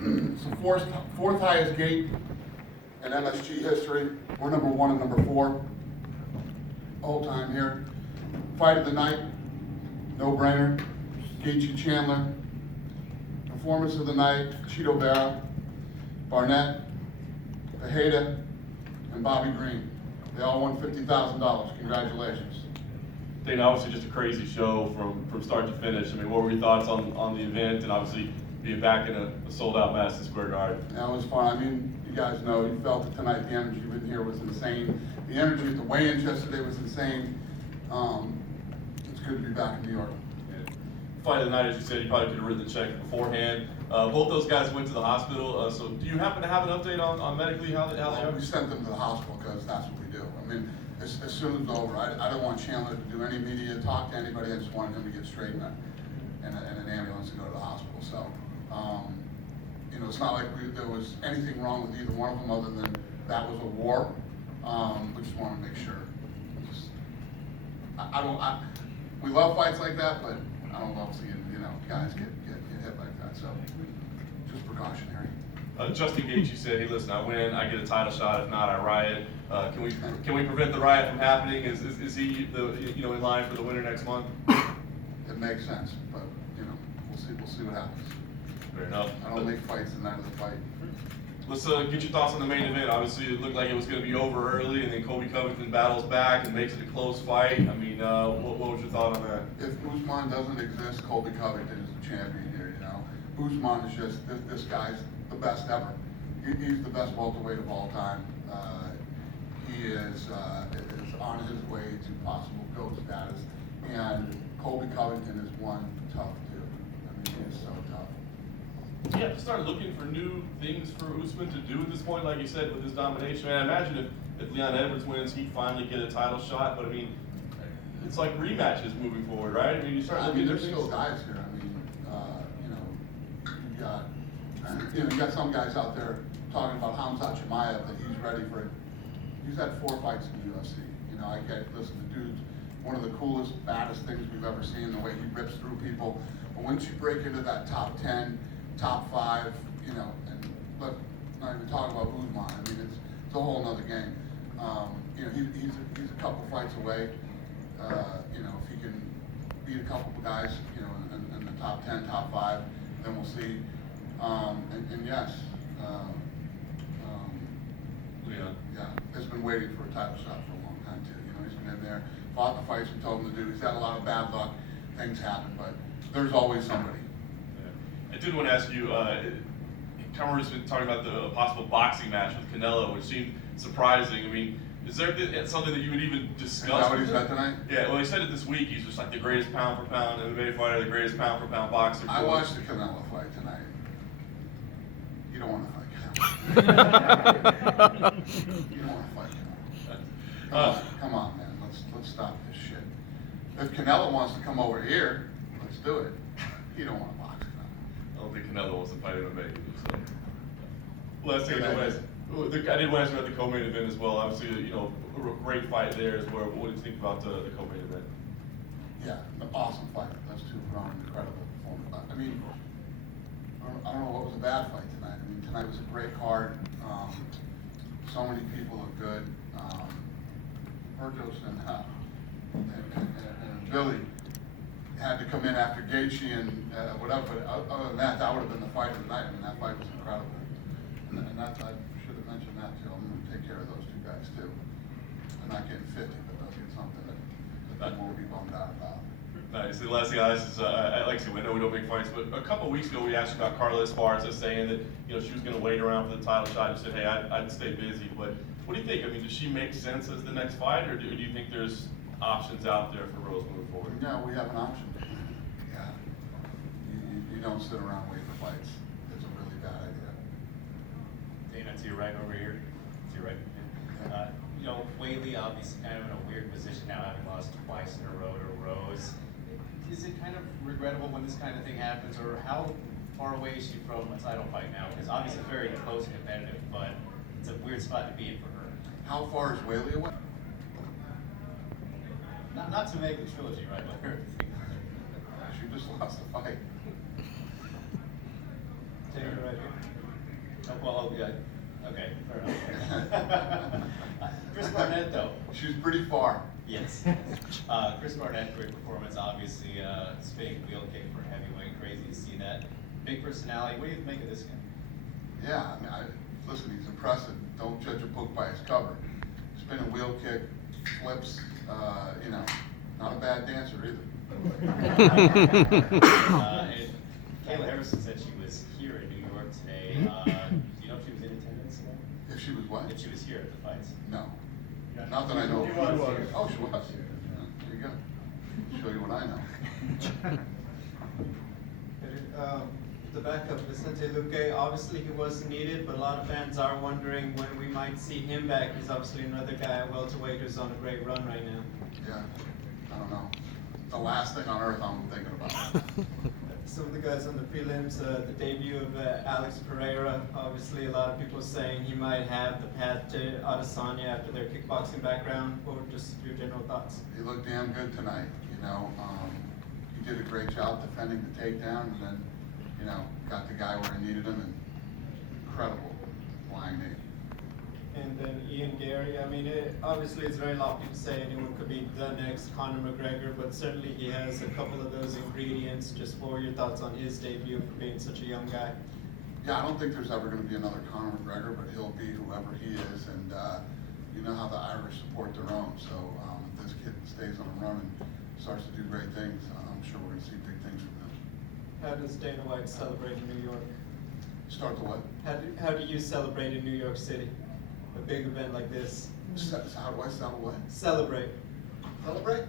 It's the fourth highest gate in MSG history. We're number 1 and number 4 all time here. Fight of the night, no brainer. Gaethje Chandler. Performance of the night, Chito Vera, Barnett, Tejeda, and Bobby Green. They all won $50,000. Congratulations. Dana, obviously just a crazy show from start to finish. I mean, what were your thoughts on the event and obviously being back in a sold-out Madison Square Garden? That was fun. I mean, you guys know, you felt it tonight. The energy in here was insane. The energy at the weigh-in yesterday was insane. It's good to be back in New York. Fight of the night, as you said, you probably could have written the check beforehand. Both those guys went to the hospital. So do you happen to have an update on medically how they are? We sent them to the hospital because that's what we do. I mean, as soon as it's over, I don't want Chandler to do any media, talk to anybody. I just wanted him to get straight in an ambulance and go to the hospital. So, you know, it's not like there was anything wrong with either one of them other than that was a war. We just want to make sure. We love fights like that, but I don't love seeing, you know, guys get hit like that. So, just precautionary. Justin Gaethje said, "Hey, listen, I win, I get a title shot. If not, I riot. Can we prevent the riot from happening? Is he in line for the winner next month?" It makes sense, but you know, we'll see what happens. Fair enough. I don't make fights the night of the fight. Let's get your thoughts on the main event. Obviously, it looked like it was going to be over early, and then Colby Covington battles back and makes it a close fight. I mean, what was your thought on that? If Usman doesn't exist, Colby Covington is the champion here. You know, Usman is just this guy's the best ever. He's the best welterweight of all time. He is on his way to possible GOAT status, and Colby Covington is one tough dude. I mean, he is so tough. You have to start looking for new things for Usman to do at this point, like you said, with his domination. And I imagine if Leon Edwards wins, he'd finally get a title shot. But I mean, it's like rematches moving forward, right? I mean, you start looking at there's things. still guys here. I mean, you got some guys out there talking about Hamzat Chimaev that he's ready for it. He's had 4 fights in the UFC. You know, I get, listen, the dude's one of the coolest, baddest things we've ever seen, the way he rips through people. But once you break into that top 10, top 5, you know, and let not even talk about Usman. I mean, it's a whole nother game. You know, he's a couple fights away. You know, if he can beat a couple of guys, you know, in the top 10, top 5, then we'll see. And yes, Leon. yeah, has been waiting for a title shot for a long time too. You know, he's been in there, fought the fights we told him to do. He's had a lot of bad luck. Things happen, but there's always somebody. Yeah. I did want to ask you, Kamaru's been talking about the possible boxing match with Canelo, which seemed surprising. I mean, is there something that you would even discuss? Is that what he said tonight? Yeah, well, he said it this week. He's just like the greatest pound for pound MMA fighter, the greatest pound for pound boxer. I watched the Canelo fight tonight. You don't want to fight Canelo. You don't want to fight Canelo. Come on, man. Let's stop this shit. If Canelo wants to come over here, let's do it. You don't want to box Canelo. I don't think Canelo wants to fight MMA either. So. Last thing I did want to ask about the co-main event as well. Obviously, you know, a great fight there as well. What do you think about the co-main event? Yeah, an awesome fight. Those two put on an incredible performance. I mean, I don't know what was a bad fight tonight. I mean, tonight was a great card. So many people are good. Burgos and Billy had to come in after Gaethje and whatever. But other than that, that would have been the fight of the night. I mean, that fight was incredible. And that's, I should have mentioned that too. I'm going to take care of those two guys too. They're not getting 50, but they'll get something that people will be bummed out about. Nice. The last thing I asked is, like I said, I know we don't make fights, but a couple of weeks ago we asked you about Carla Esparza saying that she was going to wait around for the title shot. You said, hey, I'd stay busy. But what do you think? I mean, does she make sense as the next fight, or do you think there's options out there for Rose moving forward? Yeah, we have an option. Yeah. You don't sit around waiting for fights. It's a really bad idea. Dana, to your right over here. To your right. Whaley obviously kind of in a weird position now, having lost twice in a row to Rose. Is it kind of regrettable when this kind of thing happens, or how far away is she from a title fight now? Because obviously it's very close and competitive, but it's a weird spot to be in for her. How far is Whaley away? Not to make the trilogy, right? But She just lost the fight. Take it right here. Well, yeah, okay, fair enough. Chris Barnett, though. She's pretty far. Yes. Chris Barnett, great performance, obviously. Spinning wheel kick for heavyweight, crazy to see that. Big personality. What do you make of this guy? Yeah, I mean, listen, he's impressive. Don't judge a book by its cover. Spin a wheel kick, flips, you know, not a bad dancer either. And Kayla Harrison said she was here in New York today. Do you know if she was in attendance today? If she was what? If she was here at the fights? No. Not that I know of. She was. Oh, she was. There you go. Show you what I know. The backup, Vicente Luque, obviously he wasn't needed, but a lot of fans are wondering when we might see him back. He's obviously another guy at welterweight who's on a great run right now. Yeah, I don't know. The last thing on earth I'm thinking about. Some of the guys on the prelims, the debut of Alex Pereira, obviously a lot of people saying he might have the path to Adesanya after their kickboxing background. What were just your general thoughts? He looked damn good tonight, you know. He did a great job defending the takedown and then, you know, got the guy where he needed him and incredible flying knee. And then Ian Gary, I mean, obviously it's very lofty to say anyone could be the next Conor McGregor, but certainly he has a couple of those ingredients. Just what were your thoughts on his debut for being such a young guy? Yeah, I don't think there's ever going to be another Conor McGregor, but he'll be whoever he is. And you know how the Irish support their own. So if this kid stays on a run and starts to do great things, I'm sure we're going to see big things from him. How does Dana White celebrate in New York? Start the what? How do you celebrate in New York City? A big event like this. How do I sound what? Celebrate. Celebrate?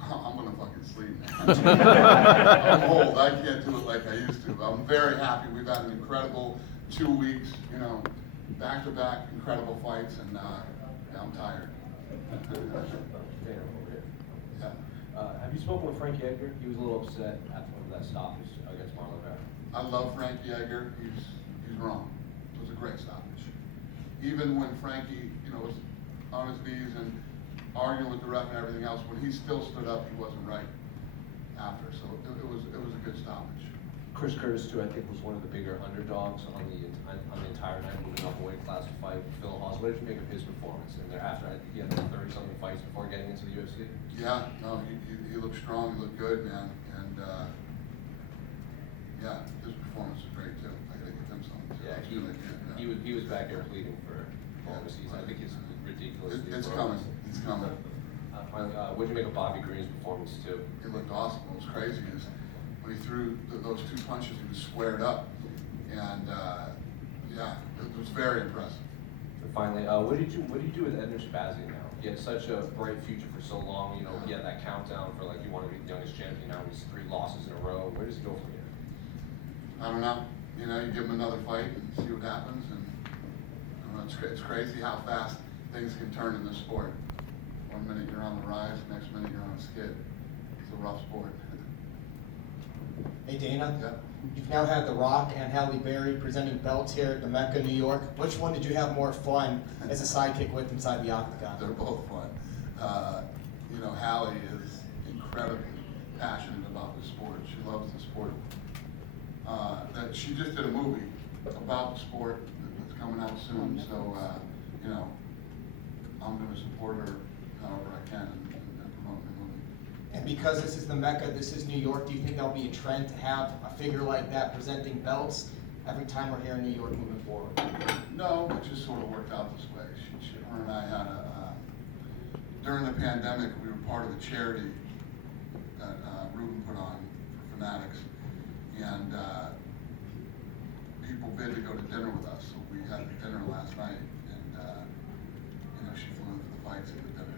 I'm gonna fucking sleep, man. I'm old. I can't do it like I used to. I'm very happy. We've had an incredible 2 weeks. You know, back-to-back incredible fights, and yeah, I'm tired. Yeah. Have you spoken with Frankie Edgar? He was a little upset after that stoppage against Marlon Vera. I love Frankie Edgar. He's wrong. It was a great stoppage. Even when Frankie, you know, was on his knees and arguing with the ref and everything else, when he still stood up, he wasn't right after. So it was a good stoppage. Chris Curtis, too, I think was one of the bigger underdogs on the entire night, moving up a weight class to fight Phil Hawes. What did you make of his performance? And thereafter, I think he had 30-something fights before getting into the UFC. Yeah, no, he looked strong. He looked good, man. And yeah, his performance was great too. I gotta give him something. Too. Yeah, Really good, yeah. he was back there pleading for overseas. I think it's ridiculous. It's coming. It's coming. Finally, what did you make of Bobby Green's performance too? He looked awesome. What was crazy is when he threw those two punches, he was squared up, and yeah, it was very impressive. And finally, what do you do with Edner Shabazian now? He had such a bright future for so long. You know, he had that countdown for like he wanted to be the youngest champion. Now he's 3 losses in a row. Where does he go from here? I don't know. You know, you give him another fight and see what happens, and I don't know, it's crazy how fast things can turn in this sport. 1 minute you're on the rise, next minute you're on a skid. It's a rough sport. Hey Dana, Yeah. you've now had The Rock and Halle Berry presenting belts here at the Mecca, New York. Which one did you have more fun as a sidekick with inside the octagon? They're both fun. You know, Halle is incredibly passionate about the sport. She loves the sport. That she just did a movie about the sport that's coming out soon. So, you know, I'm going to support her however I can and promote the movie. And because this is the Mecca, this is New York, do you think there'll be a trend to have a figure like that presenting belts every time we're here in New York moving forward? No, it just sort of worked out this way. Her and I had during the pandemic, we were part of a charity that Ruben put on for fanatics, and people bid to go to dinner with us. So we had dinner last night, and you know, she flew in for the fights and the dinner.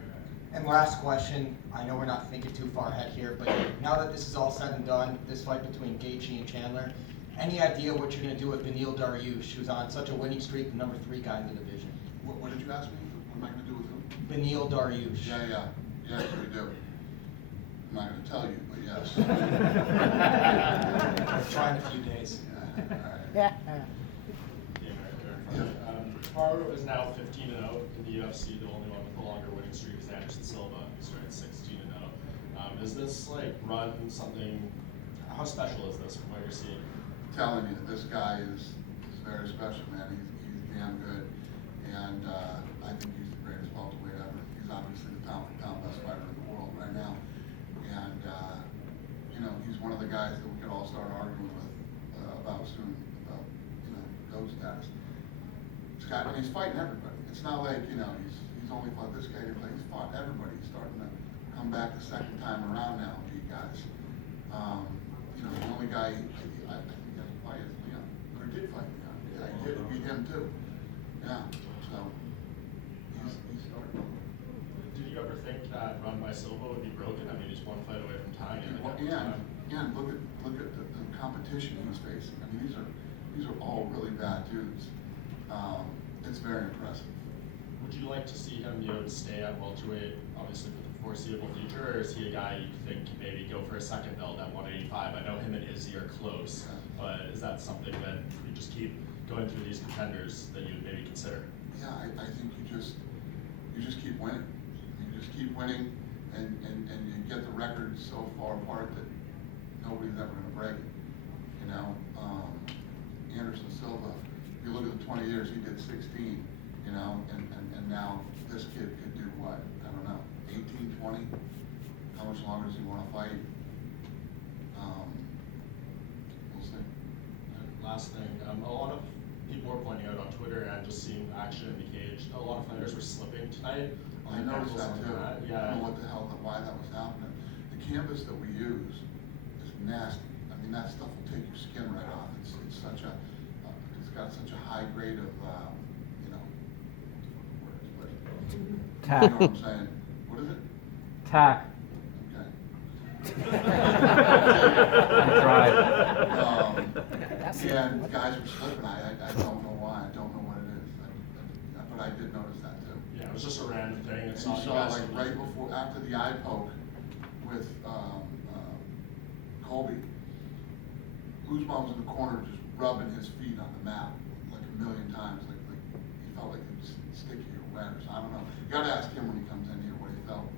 And last question, I know we're not thinking too far ahead here, but now that this is all said and done, this fight between Gaethje and Chandler, any idea what you're going to do with Beneil Dariush, who's on such a winning streak, the number 3 guy in the division? What did you ask me? What am I going to do with who? Beneil Dariush. Yes, we do. I'm not going to tell you, but yes. Try in a few days. Yeah, all right. Kamaru is now 15-0 in the UFC. The only one with the longer winning streak is Anderson Silva, who started 16-0. Is this like run something? How special is this from what you're seeing? I'm telling you, this guy is very special. special, man. He's damn good. And I think he's the greatest welterweight ever. He's obviously the pound for pound best fighter in the world right now. And, you know, he's one of the guys that we could all start arguing with about soon, about, you know, GOAT status. And he's fighting everybody. It's not like, you know, he's only fought this guy, he's fought everybody. He's starting to come back the second time around now and beat guys. You know, the only guy I think he has to fight is Leon, or did fight Leon. Yeah, he did beat him too. Yeah, so he's starting. Did you ever think that run by Silva would be broken? I mean, he's one fight away from tying it. And look at the competition he's facing. I mean, these are all really bad dudes. It's very impressive. Would you like to see him, you know, stay at welterweight, obviously for the foreseeable future, or is he a guy you think can maybe go for a second belt at 185? I know him and Izzy are close, but is that something that you just keep going through these contenders that you would maybe consider? Yeah, I think you just keep winning. You just keep winning, and you get the record so far apart that nobody's ever going to break it. You know, Anderson Silva. If you look at the 20 years, he did 16. You know, and now this kid could do what? I don't know, 18, 20? How much longer does he want to fight? We'll see. Last thing, a lot of people were pointing out on Twitter and just seeing action in the cage. A lot of fighters were slipping tonight. I noticed that too. Yeah. I don't know what the hell, why that was happening. The canvas that we use is nasty. I mean, that stuff will take your skin right off. It's such a, it's got such a high grade of, you know, words, but Tack. you know what I'm saying? What is it? Tack. Okay. I tried. And guys were slipping. I don't know why. I don't know what it is. But I did notice that too. Yeah, it was just a random thing. And It's you not saw like right before, after the eye poke with Colby, Usman was in the corner just rubbing his feet on the mat like a million times. Like he felt like it was sticky or wet or something. I don't know. You gotta ask him when he comes in here what he felt.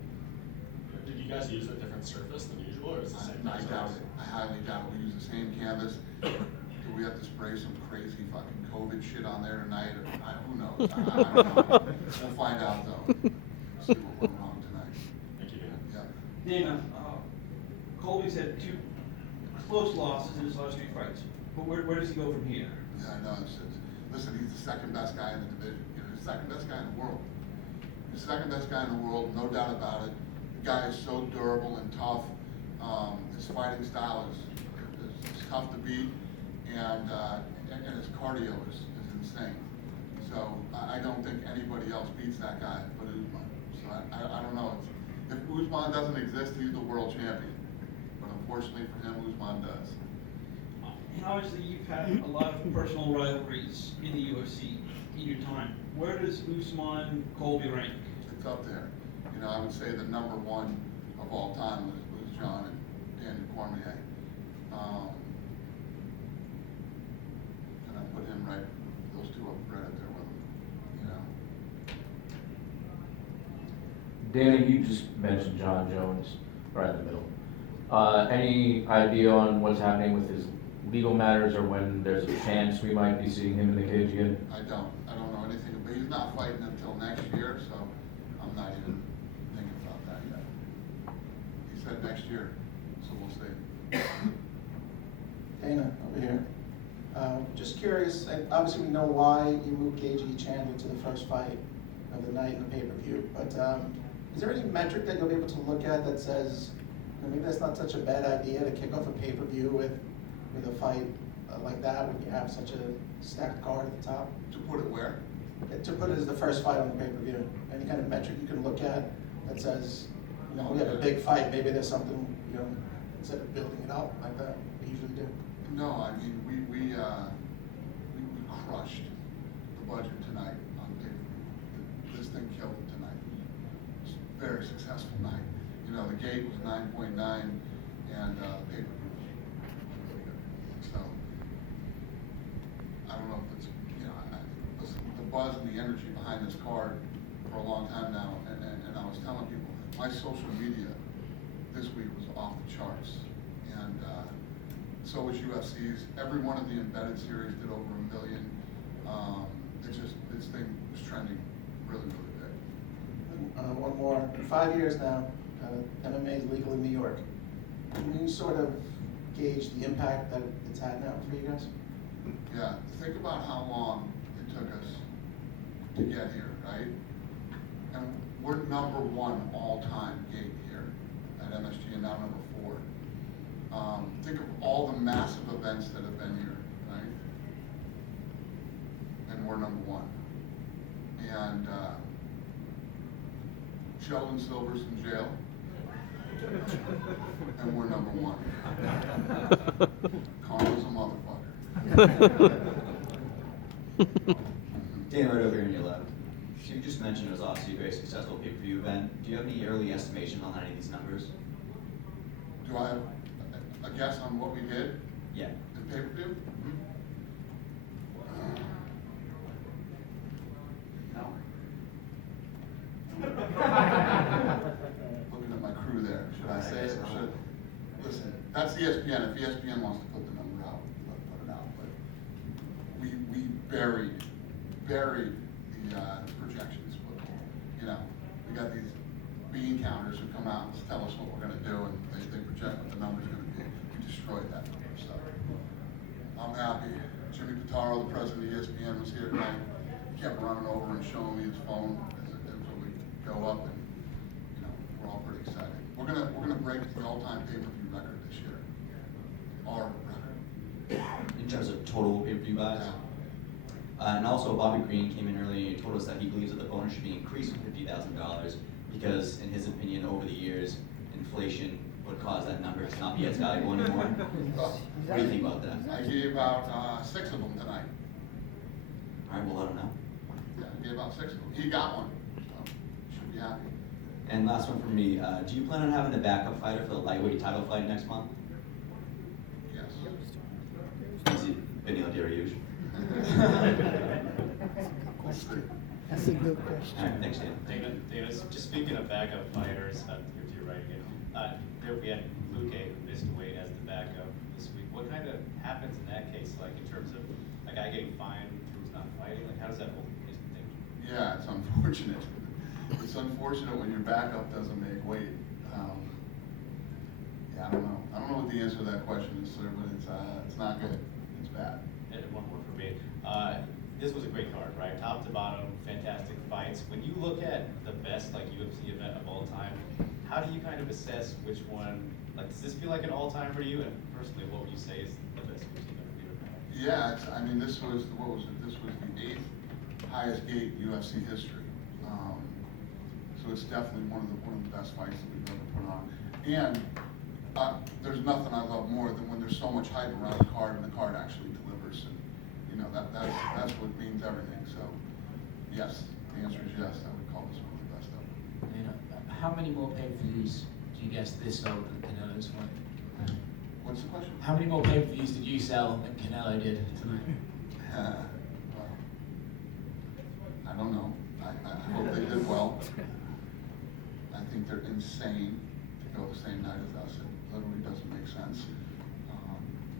Did you guys use a different surface than usual, or is it the same? I doubt it. I highly doubt it. We use the same canvas. Do we have to spray some crazy fucking COVID shit on there tonight? Or, who knows? I don't know. We'll find out though. See what went wrong tonight. Thank you, Dan. Yeah. Dana, Colby's had 2 close losses in his last 3 fights, but where does he go from here? Yeah, I know. Listen, he's the second best guy in the division. You know, he's the second best guy in the world. He's the second best guy in the world, no doubt about it. The guy is so durable and tough. His fighting style is tough to beat, and his cardio is insane. So I don't think anybody else beats that guy but Usman. So I don't know. If Usman doesn't exist, he's the world champion. But unfortunately for him, Usman does. And obviously you've had a lot of personal rivalries in the UFC in your time. Where does Usman Colby rank? It's up there. You know, I would say the number 1 of all time was John and Daniel Cormier. And I put him right, those 2 up right up there with him, you know. Danny, you just mentioned John Jones right in the middle. Any idea on what's happening with his legal matters, or when there's a chance we might be seeing him in the cage again? I don't know anything, but he's not fighting until next year, so I'm not even thinking about that yet. He said next year, so we'll see. Dana, over here. Just curious, and obviously we know why you moved KG Chandler to the first fight of the night in the pay-per-view, but is there any metric that you'll be able to look at that says, you know, maybe that's not such a bad idea to kick off a pay-per-view with a fight like that when you have such a stacked card at the top? To put it where? To put it as the first fight on the pay-per-view. Any kind of metric you can look at that says, you know, we have a big fight, maybe there's something, you know, instead of building it up like that we usually do. No, I mean, we crushed the budget tonight on pay-per-view. This thing killed it tonight. It was a very successful night. You know, the gate was 9.9 and the pay-per-view was really good. So, I don't know if it's, you know, listen, the buzz and the energy behind this card for a long time now, and I was telling people, my social media this week was off the charts. And so was UFC's. Every one of the embedded series did over 1 million in 5 years now, MMA is legal in New York. Can you sort of gauge the impact that it's had now for you guys? Yeah, think about how long it took us to get here, right? And we're number one all-time gate here at MSG, and now number 4. Think of all the massive events that have been here, right? And we're number 1. And Sheldon Silver's in jail, and we're number 1. Karma's a motherfucker. Dan, right over here in your left. So you just mentioned it was obviously a very successful pay-per-view event. Do you have any early estimation on any of these numbers? Do I have a guess on what we did Yeah. in pay-per-view? No. Looking at my crew there, should I say it or should? Listen, that's ESPN. If ESPN wants to put the number out, let put it out. But we buried the projections. But, you know, we got these bean counters who come out and tell us what we're going to do, and they project what the number's going to be. We destroyed that number. So I'm happy. Jimmy Pitaro, the president of ESPN, was here tonight. He kept running over and showing me his phone as we go up, and you know, we're all pretty excited. We're gonna break the all-time pay-per-view record this year. Our record. In terms of total pay-per-view buys? Yeah. And also Bobby Green came in earlier and told us that he believes that the bonus should be increased to $50,000 because, in his opinion, over the years, inflation would cause that number to not be as valuable anymore. What do you think about that? I gave out 6 of them tonight. All right, we'll let him know. Yeah, I gave out 6 of them. He got one, so should be happy. And last one from me. Do you plan on having a backup fighter for the lightweight title fight next month? Yes. Is it Benil Dariush? We'll see. That's a good question. All right, thanks, Dan. Dana, just speaking of backup fighters, here to your right again, there we had Luke who missed weight as the backup this week. What kind of happens in that case, like in terms of a guy getting fined who's not fighting? Like, how does that whole thing? Yeah, it's unfortunate. It's unfortunate when your backup doesn't make weight. Yeah, I don't know. I don't know what the answer to that question is, sir, but it's not good. It's bad. And one more for me. This was a great card, right? Top to bottom, fantastic fights. When you look at the best like UFC event of all time, how do you kind of assess which one? Like, does this feel like an all-timer to you? And personally, what would you say is the best UFC event for you? Yeah, I mean, this was, what was it? This was the 8th highest gate in UFC history. So it's definitely one of the best fights that we've ever put on. And there's nothing I love more than when there's so much hype around the card and the card actually delivers. And you know, that's what means everything. So yes, the answer is yes. I would call this one the best of them. You know, how many more pay-per-views do you guess this sold than Canelo's fight? What's the question? How many more pay-per-views did you sell than Canelo did tonight? Well, I don't know. I hope they did well. I think they're insane to go the same night as us. It literally doesn't make sense.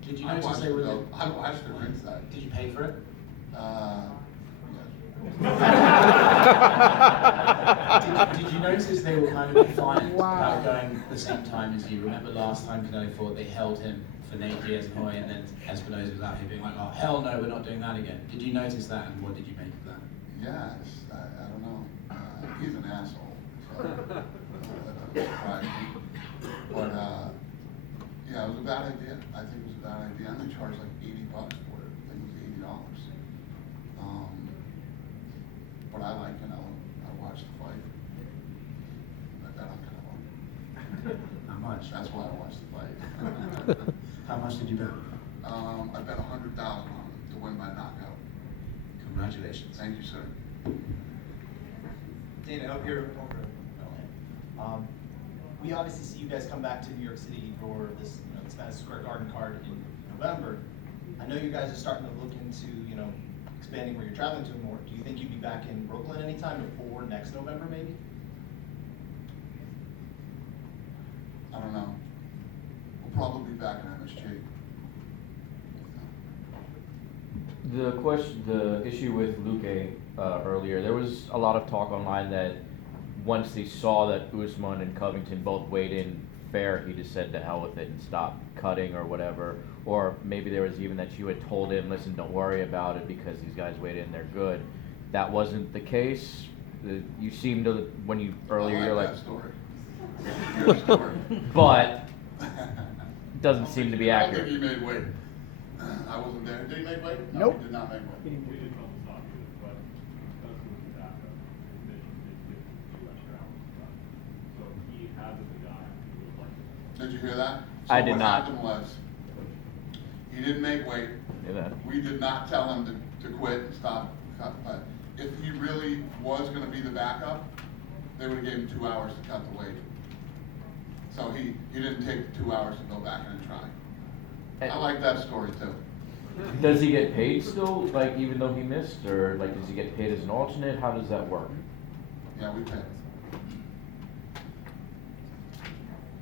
Did you I notice watched they were the- I watched the ringside. Did you pay for it? Did you notice they were kind of defiant about going the same time as you? Remember last time Canelo fought, they held him for Nate Diaz and Hoy, and then Espinosa was out here being like, oh hell no, we're not doing that again. Did you notice that, and what did you make of that? Yes, I don't know. He's an asshole. So, that doesn't surprise me. But yeah, it was a bad idea. I think it was a bad idea. And they charged like $80 for it. I think it was $80. But I like Canelo. I watched the fight. I bet on Canelo. How much? That's why I watched the fight. How much did you bet? I bet $100,000 on him to win by knockout. Congratulations. Thank you, sir. Dana, up here over in LA. We obviously see you guys come back to New York City for this, this Madison Square Garden card in November. I know you guys are starting to look into, expanding where you're traveling to more. Do you think you'd be back in Brooklyn anytime before next November, maybe? I don't know. We'll probably be back in MSG. The issue with Luque earlier, there was a lot of talk online that once they saw that Usman and Covington both weighed in fair, he just said to hell with it and stopped cutting or whatever. Or maybe there was even that you had told him, listen, don't worry about it because these guys weighed in, they're good. That wasn't the case. You seemed to, when you earlier, I you're like, that story. Good story. but doesn't seem to be I don't accurate. think he made weight. I wasn't there. Did he make weight? No, Nope. he did not make weight. We did trouble talking to it, but because of the backup, his mission did give him 2 extra hours. So he had the guy who was like. Did you hear that? I So did not. What happened was, he didn't make weight. Yeah, that- We did not tell him to quit and stop. But if he really was gonna be the backup, they would've gave him 2 hours to cut the weight. So he didn't take 2 hours to go back in and try. I like that story too. Does he get paid still, like even though he missed, or like does he get paid as an alternate? How does that work? Yeah, we pay.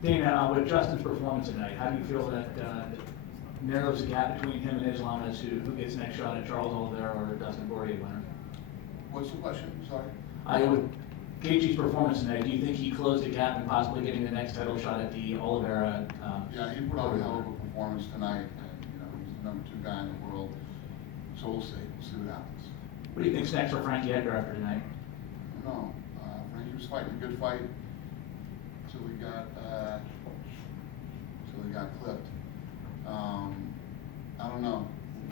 Dana, with Justin's performance tonight, how do you feel that narrows the gap between him and Islam as to who gets next shot at Charles Oliveira or Dustin Poirier winner? What's the question? Sorry. With Gaethje's performance tonight, do you think he closed the gap in possibly getting the next title shot at the Oliveira? Yeah, he put on a hell of a performance tonight, and, you know, he's the number 2 guy in the world. So we'll see what happens. What do you think's next for Frankie Edgar after tonight? No, Frankie was fighting a good fight until he got clipped. I don't know.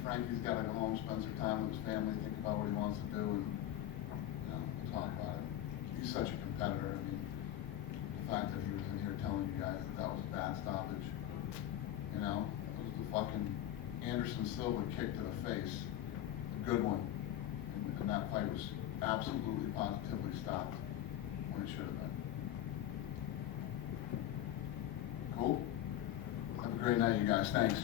Frankie's got to go home, spend some time with his family, think about what he wants to do, and we'll talk about it. He's such a competitor. I mean, the fact that he was in here telling you guys that was a bad stoppage, it was the fucking Anderson Silva kick to the face, a good one, and that fight was absolutely positively stopped when it should have been. Cool. Have a great night, you guys. Thanks.